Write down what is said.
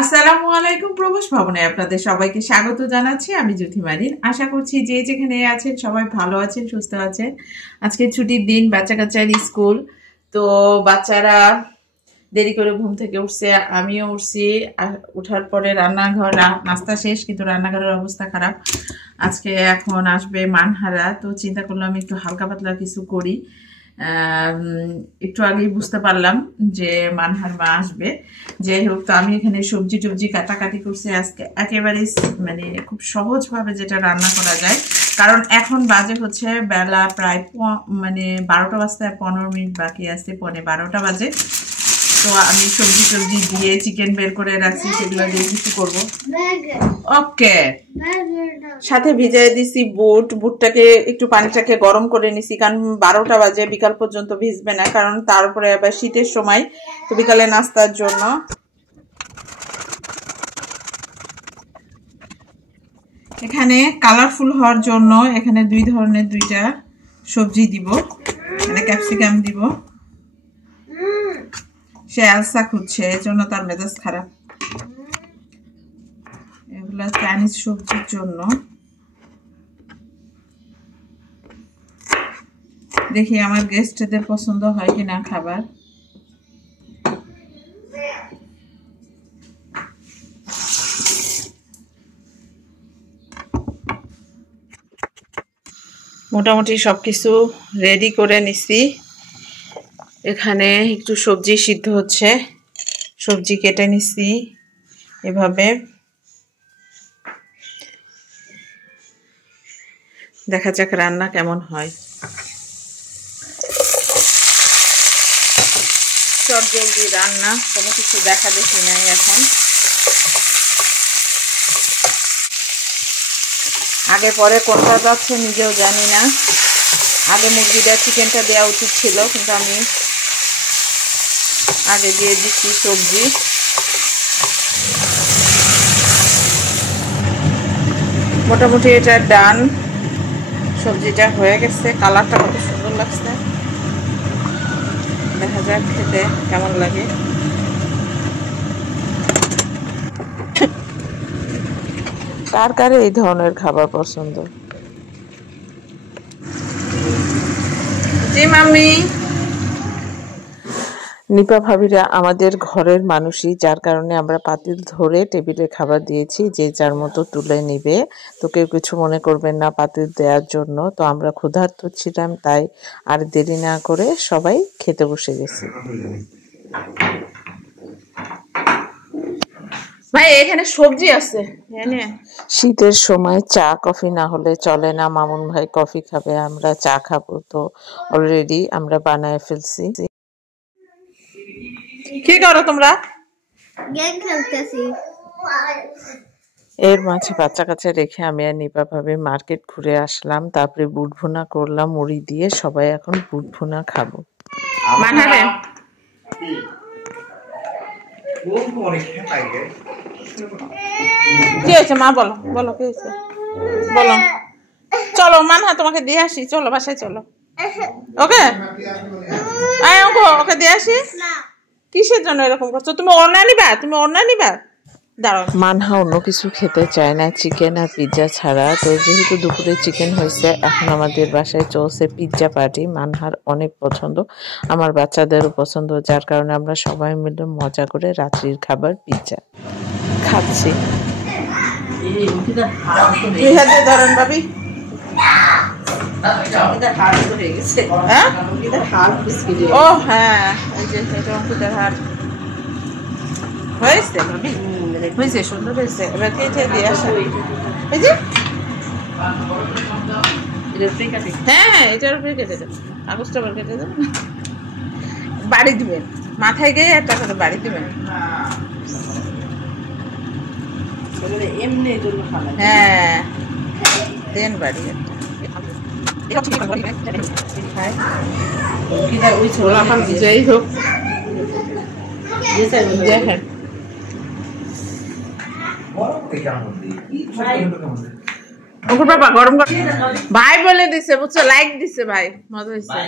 আসসালামু আলাইকুম। প্রবাস ভবনে আপনাদের সবাইকে স্বাগত জানাচ্ছি। আমি জ্যোতি মারিন। আশা করছি যে যেখানে আছেন সবাই ভালো আছেন, সুস্থ আছেন। আজকে ছুটির দিন, বাচ্চা কাচ্চার স্কুল। তো বাচ্চারা দেরি করে ঘুম থেকে উঠছে, আমিও উঠছি। উঠার পরে রান্নাঘর নাস্তা শেষ, কিন্তু রান্নাঘরের অবস্থা খারাপ। আজকে এখন আসবে মানহারা, তো চিন্তা করলাম একটু হালকা পাতলা কিছু করি। একটু আগেই বুঝতে পারলাম যে মানহার মা আসবে। যাই হোক, তো আমি এখানে সবজি টবজি কাটাকাটি করছি আজকে একেবারে মানে খুব সহজভাবে যেটা রান্না করা যায়। কারণ এখন বাজে হচ্ছে বেলা প্রায় মানে 12টা বাজতে 15 মিনিট বাকি আছে, 12:15 বাজে। তো আমি সবজি টবজি দিয়ে চিকেন বের করে রাখছি, সেগুলো দিয়ে কিছু করবো। ওকে, সাথে ভিজাই দিছি বুটটাকে একটু পানিটাকে গরম করে নিছি, কারণ 12টা বাজে, বিকাল পর্যন্ত ভিজবে না, কারণ তারপরে আবার শীতের সময়, তো বিকালে নাস্তার জন্য। এখানে কালারফুল হওয়ার জন্য এখানে দুই ধরনের দুইটা সবজি দিব। এখানে ক্যাপসিকাম দিব। সে আলসা খুঁজছে, এর জন্য তার মেজাজ খারাপ। এগুলা চাইনিজ সবজির জন্য। দেখি আমার গেস্টদের পছন্দ হয় কিনা খাবার। মোটামুটি সবকিছু রেডি করে নিছি। এখানে একটু সবজি সিদ্ধ হচ্ছে, সবজি কেটে নিছি এভাবে। দেখা যাক রান্না কেমন হয়। চটজলদি রান্না, কোনো কিছু দেখা দেখি নাই এখন। আগে পরে কোনটা যাচ্ছে নিজেও জানি না। আগে মুরগিটা চিকেনটা দেওয়া উচিত ছিল, কিন্তু আমি আগে দিয়ে দিচ্ছি সবজি। মোটামুটি এটা ডান, সবজিটা হয়ে গেছে। কালারটা কত সুন্দর লাগছে, দেখা যাক খেতে কেমন লাগে। কার কার এই ধরনের খাবার পছন্দ? জি মাম্মি। নিপা ভাবিরা আমাদের ঘরের মানুষই, যার কারণে আমরা পাতিল ধরে টেবিলে খাবার দিয়েছি, যে যার মতো তুলে নিবে। তো কেউ কিছু মনে করবেন না পাতিল দেওয়ার জন্য। তো আমরা ক্ষুধার্ত ছিলাম, তাই আর দেরি না করে সবাই খেতে বসে গেছি। ভাই এখানে সবজি আছে। শীতের সময় চা কফি না হলে চলে না। মামুন ভাই কফি খাবে, আমরা চা খাবো। তো অলরেডি আমরা বানায় ফেলছি। কি করো তোমরা? গেম খেলতেছি। এর মাঝে বাচ্চা কাচ্চা রেখে আমি আর নিপা ভাবে মার্কেট ঘুরে আসলাম। তারপরে বুট ভুনা করলাম মুড়ি দিয়ে। সবাই এখন বুট ভুনা খাবো। মানহারে কি হয়েছে মা? বলো বলো কি হয়েছে বলো। চলো মানহা তোমাকে দিয়ে আসি, চলো বাসায় চলো। ওকে ওকে দিয়ে আসি। কিসের জন্য এরকম করছো? তুমি ওড়না নিবা? তুমি ওড়না নিবা? দাঁড়াও। মানহা অন্য কিছু খেতে চায় না, চিকেন আর পিৎজা ছাড়া। তো যেহেতু দুপুরে চিকেন হয়েছে, এখন আমাদের বাসায় চলছে পিৎজা পার্টি। মানহার অনেক পছন্দ, আমার বাচ্চাদেরও পছন্দ, যার কারণে আমরা সবাই মিলে মজা করে রাত্রির খাবার পিৎজা খাচ্ছি। দুই হাতে ধরেন ভাবি। ও হ্যাঁ, এই যে এটা অঙ্কিতার হাড় হয়েছে ভাবি, হয়েছে, সুন্দর হয়েছে। এবার কেটে দিয়ে আসা। এই যে হ্যাঁ হ্যাঁ, এটার উপরে কেটে দেবেন, কাগজটা আবার কেটে দেবেন, বাড়ি দিবেন, মাথায় গিয়ে একটা করে বাড়ি দিবেন। হ্যাঁ দেন বাড়ি একটা। যাই হোক দেখেন বাবা গরম ভাই বলে দিছে, বুঝছো, লাইক দিছে ভাই, মজা হয়েছে।